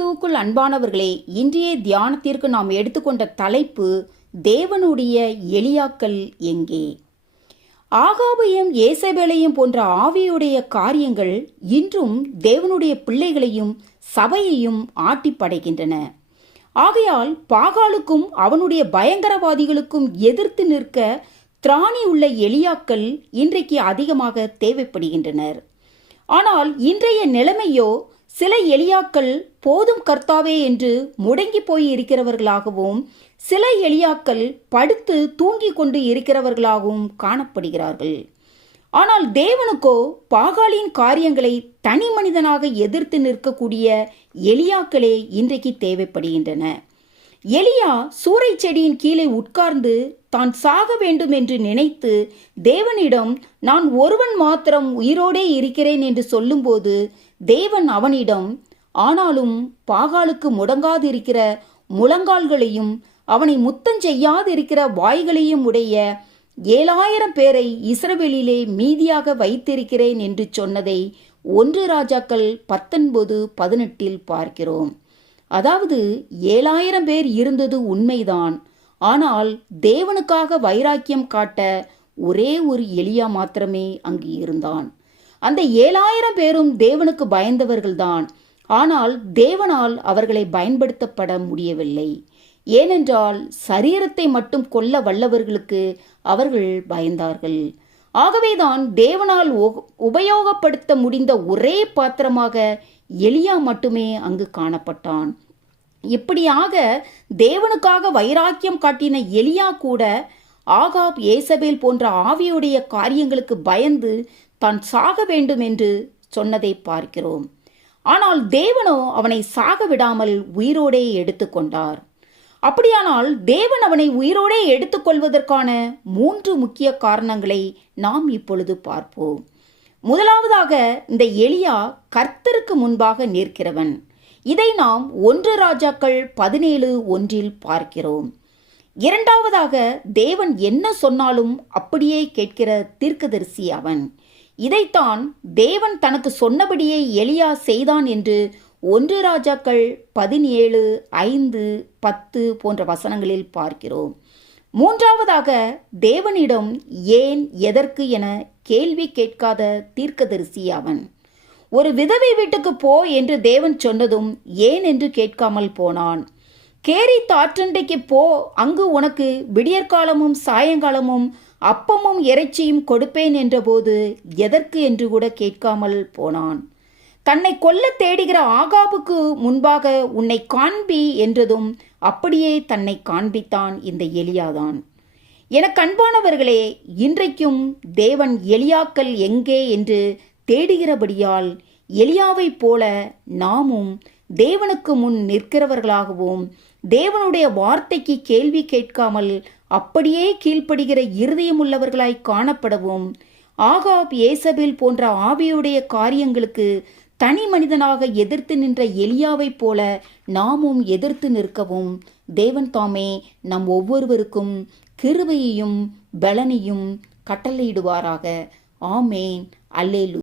கிறிஸ்துவுக்குள் அன்பானவர்களே, இன்றைய தியானத்திற்கு நாம் எடுத்துக்கொண்ட தலைப்பு தேவனுடைய எலியாக்கள் எங்கே? ஆகாபையும் ஏசபேலையும் போன்ற ஆவியுடைய காரியங்கள் இன்றும் தேவனுடைய பிள்ளைகளையும் சபையையும் ஆட்டி படைக்கின்றன. ஆகையால் பாகாலுக்கும் அவனுடைய பயங்கரவாதிகளுக்கும் எதிர்த்து நிற்க திராணி உள்ள எலியாக்கள் இன்றைக்கு அதிகமாக தேவைப்படுகின்றனர். ஆனால் இன்றைய நிலைமையோ சில எலியாக்கள் போதும் கர்த்தாவே என்று முடங்கி போய் இருக்கிறவர்களாகவும், சில எலியாக்கள் படுத்து தூங்கி கொண்டு இருக்கிறவர்களாகவும் காணப்படுகிறார்கள். ஆனால் தேவனுக்கோ பாகாலின் காரியங்களை தனி மனிதனாக எதிர்த்து நிற்கக்கூடிய எலியாக்களே இன்றைக்கு தேவைப்படுகின்றன. எலியா சூறை செடியின் கீழே உட்கார்ந்து தான் சாக வேண்டும் என்று நினைத்து தேவனிடம் நான் ஒருவன் மாத்திரம் உயிரோடே இருக்கிறேன் என்று சொல்லும்போது தேவன் அவனிடம், ஆனாலும் பாகாலுக்கு முடங்காதிருக்கிற முழங்கால்களையும் அவனை முத்தம் செய்யாதிருக்கிற வாய்களையும் உடைய 7,000 பேரை இஸ்ரவேலிலே மீதியாக வைத்திருக்கிறேன் என்று சொன்னதை 1 ராஜாக்கள் 19:18 பார்க்கிறோம். அதாவது 7,000 பேர் இருந்தது உண்மைதான். ஆனால் தேவனுக்காக வைராக்கியம் காட்ட ஒரே ஒரு எலியா மாத்திரமே அங்கு இருந்தான். அந்த 7,000 பேரும் தேவனுக்கு பயந்தவர்கள்தான். ஆனால் தேவனால் அவர்களை பயன்படுத்தப்பட முடியவில்லை. ஏனென்றால் சரீரத்தை மட்டும் கொல்ல வல்லவர்களுக்கு அவர்கள் பயந்தார்கள். ஆகவேதான் தேவனால் உபயோகப்படுத்த முடிந்த ஒரே பாத்திரமாக எலியா மட்டுமே அங்கு காணப்பட்டான். இப்படியாக தேவனுக்காக வைராக்கியம் காட்டின எலியா கூட ஆகாப் ஏசபேல் போன்ற ஆவியுடைய காரியங்களுக்கு பயந்து தான் சாக வேண்டும் என்று சொன்னதை பார்க்கிறோம். ஆனால் தேவனோ அவனை சாக விடாமல் உயிரோடே எடுத்துக்கொண்டார். அப்படியானால் தேவன் அவனை உயிரோடே எடுத்துக்கொள்வதற்கான 3 முக்கிய காரணங்களை நாம் இப்பொழுது பார்ப்போம். முதலாவதாக, இந்த எலியா கர்த்தருக்கு முன்பாக நிற்கிறவன். இதை நாம் 1 ராஜாக்கள் 17:1 பார்க்கிறோம். இரண்டாவதாக, தேவன் என்ன சொன்னாலும் அப்படியே கேட்கிற தீர்க்கதரிசி அவன். இதைத்தான் தேவன் தனக்கு சொன்னபடியே எலியா செய்தான் என்று 1 ராஜாக்கள் 17:5, 10 போன்ற வசனங்களில் பார்க்கிறோம். மூன்றாவதாக, தேவனிடம் ஏன் எதற்கு என கேள்வி கேட்காத தீர்க்கதரிசி அவன். ஒரு விதவை வீட்டுக்கு போ என்று தேவன் சொன்னதும் ஏன் என்று கேட்காமல் போனான். கேரி தாற்றண்டைக்கு போ, அங்கு உனக்கு விடியற்காலமும் சாயங்காலமும் அப்பமும் இறைச்சியும் கொடுப்பேன் என்றபோது எதற்கு என்று கூட கேட்காமல் போனான். தன்னை கொல்ல தேடுகிற ஆகாபுக்கு முன்பாக உன்னை காண்பி என்றதும் அப்படியே தன்னை காண்பித்தான் இந்த எலியாதான். எனக்கு அன்பானவர்களே, இன்றைக்கும் தேவன் எலியாக்கள் எங்கே என்று தேடுகிறபடியால் எலியாவைப் போல நாமும் தேவனுக்கு முன் நிற்கிறவர்களாகவும், தேவனுடைய வார்த்தைக்கு கேள்வி கேட்காமல் அப்படியே கீழ்ப்படுகிற இருதயமுள்ளவர்களாய் காணப்படவும், ஆகாப் ஏசபேல் போன்ற ஆவியுடைய காரியங்களுக்கு தனி மனிதனாக எதிர்த்து நின்ற எலியாவைப் போல நாமும் எதிர்த்து நிற்கவும் தேவன் தாமே நம் ஒவ்வொருவருக்கும் கிருபையையும் பலனையும் கட்டளையிடுவாராக. ஆமேன். அல்லேலூயா.